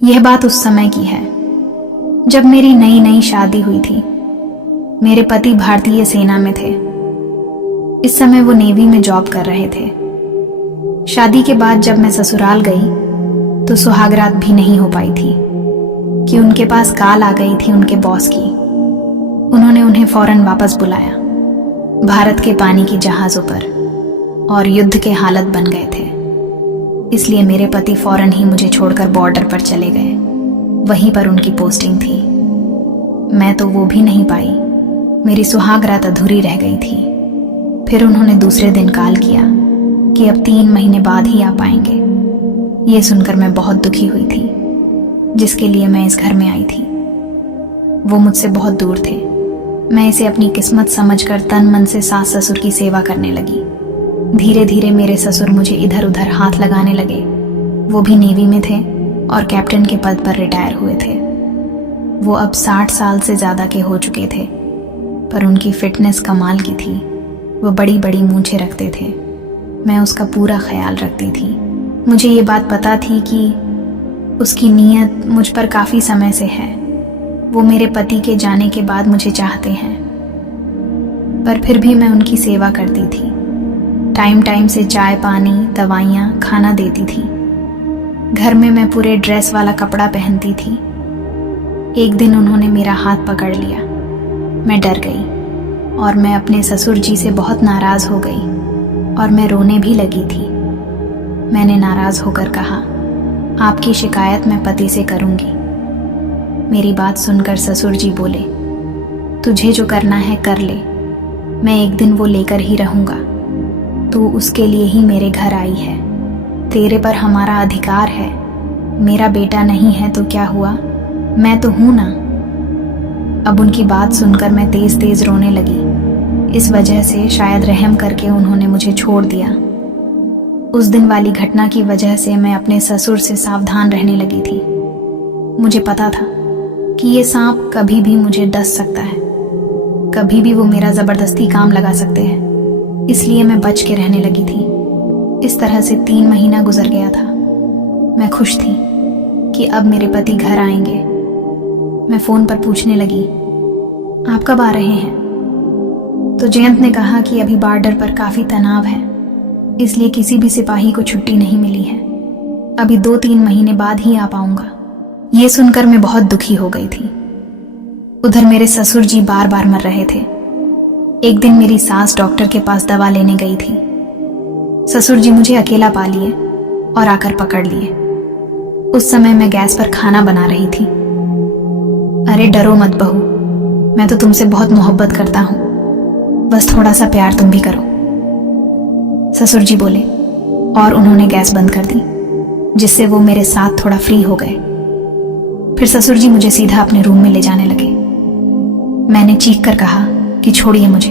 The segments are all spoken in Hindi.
यह बात उस समय की है जब मेरी नई नई शादी हुई थी। मेरे पति भारतीय सेना में थे। इस समय वो नेवी में जॉब कर रहे थे। शादी के बाद जब मैं ससुराल गई तो सुहागरात भी नहीं हो पाई थी कि उनके पास कॉल आ गई थी उनके बॉस की। उन्होंने उन्हें फौरन वापस बुलाया भारत के पानी की जहाज़ों पर, और युद्ध के हालत बन गए थे। इसलिए मेरे पति फौरन ही मुझे छोड़कर बॉर्डर पर चले गए। वहीं पर उनकी पोस्टिंग थी। मैं तो वो भी नहीं पाई। मेरी सुहागरात अधूरी रह गई थी। फिर उन्होंने दूसरे दिन कॉल किया कि अब 3 महीने बाद ही आ पाएंगे। ये सुनकर मैं बहुत दुखी हुई थी, जिसके लिए मैं इस घर में आई थी। वो मुझसे बहुत दूर थे। मैं इसे अपनी किस्मत समझकर तन मन से सास ससुर की सेवा करने लगी। धीरे धीरे मेरे ससुर मुझे इधर उधर हाथ लगाने लगे। वो भी नेवी में थे और कैप्टन के पद पर रिटायर हुए थे। वो अब 60 साल से ज़्यादा के हो चुके थे, पर उनकी फिटनेस कमाल की थी। वो बड़ी बड़ी मूंछें रखते थे। मैं उसका पूरा ख्याल रखती थी। मुझे ये बात पता थी कि उसकी नीयत मुझ पर काफ़ी समय से है। वो मेरे पति के जाने के बाद मुझे चाहते हैं, पर फिर भी मैं उनकी सेवा करती थी। टाइम टाइम से चाय पानी दवाइयाँ खाना देती थी। घर में मैं पूरे ड्रेस वाला कपड़ा पहनती थी। एक दिन उन्होंने मेरा हाथ पकड़ लिया। मैं डर गई और मैं अपने ससुर जी से बहुत नाराज़ हो गई और मैं रोने भी लगी थी। मैंने नाराज़ होकर कहा, आपकी शिकायत मैं पति से करूँगी। मेरी बात सुनकर ससुर जी बोले, तुझे जो करना है कर ले, मैं एक दिन वो लेकर ही रहूँगा। तू उसके लिए ही मेरे घर आई है। तेरे पर हमारा अधिकार है। मेरा बेटा नहीं है तो क्या हुआ, मैं तो हूं ना। अब उनकी बात सुनकर मैं तेज तेज रोने लगी। इस वजह से शायद रहम करके उन्होंने मुझे छोड़ दिया। उस दिन वाली घटना की वजह से मैं अपने ससुर से सावधान रहने लगी थी। मुझे पता था कि ये सांप कभी भी मुझे डस सकता है, कभी भी वो मेरा जबरदस्ती काम लगा सकते हैं। इसलिए मैं बच के रहने लगी थी। इस तरह से 3 महीना गुजर गया था। मैं खुश थी कि अब मेरे पति घर आएंगे। मैं फ़ोन पर पूछने लगी, आप कब आ रहे हैं? तो जयंत ने कहा कि अभी बॉर्डर पर काफ़ी तनाव है, इसलिए किसी भी सिपाही को छुट्टी नहीं मिली है। अभी 2-3 महीने बाद ही आ पाऊंगा। ये सुनकर मैं बहुत दुखी हो गई थी। उधर मेरे ससुर जी बार बार मर रहे थे। एक दिन मेरी सास डॉक्टर के पास दवा लेने गई थी। ससुर जी मुझे अकेला पा लिए और आकर पकड़ लिए। उस समय मैं गैस पर खाना बना रही थी। अरे डरो मत बहू, मैं तो तुमसे बहुत मोहब्बत करता हूँ, बस थोड़ा सा प्यार तुम भी करो, ससुर जी बोले, और उन्होंने गैस बंद कर दी, जिससे वो मेरे साथ थोड़ा फ्री हो गए। फिर ससुर जी मुझे सीधा अपने रूम में ले जाने लगे। मैंने चीख कर कहा कि छोड़िए मुझे,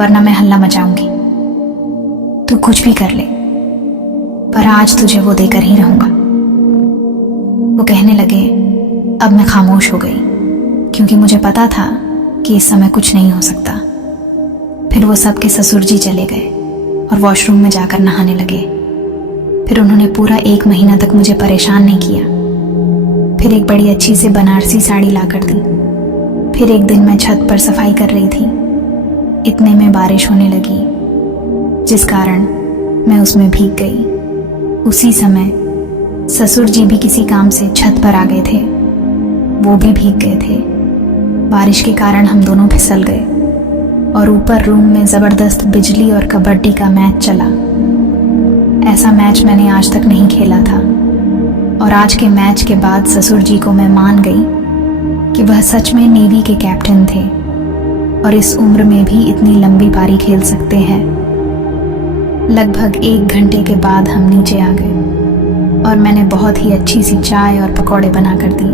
वरना मैं हल्ला मचाऊंगी। तू कुछ भी कर ले, पर आज तुझे वो देकर ही रहूंगा। वो कहने लगे। अब मैं खामोश हो गई, क्योंकि मुझे पता था कि इस समय कुछ नहीं हो सकता। फिर वो सबके ससुर जी चले गए और वॉशरूम में जाकर नहाने लगे। फिर उन्होंने पूरा 1 महीना तक मुझे परेशान नहीं किया। फिर एक बड़ी अच्छी से बनारसी साड़ी ला कर दी। फिर एक दिन मैं छत पर सफाई कर रही थी। इतने में बारिश होने लगी, जिस कारण मैं उसमें भीग गई। उसी समय ससुर जी भी किसी काम से छत पर आ गए थे। वो भी भीग गए थे। बारिश के कारण हम दोनों फिसल गए और ऊपर रूम में ज़बरदस्त बिजली और कबड्डी का मैच चला। ऐसा मैच मैंने आज तक नहीं खेला था, और आज के मैच के बाद ससुर जी को मैं मान गई कि वह सच में नेवी के कैप्टन थे और इस उम्र में भी इतनी लंबी पारी खेल सकते हैं। लगभग 1 घंटे के बाद हम नीचे आ गए और मैंने बहुत ही अच्छी सी चाय और पकौड़े बना कर दी।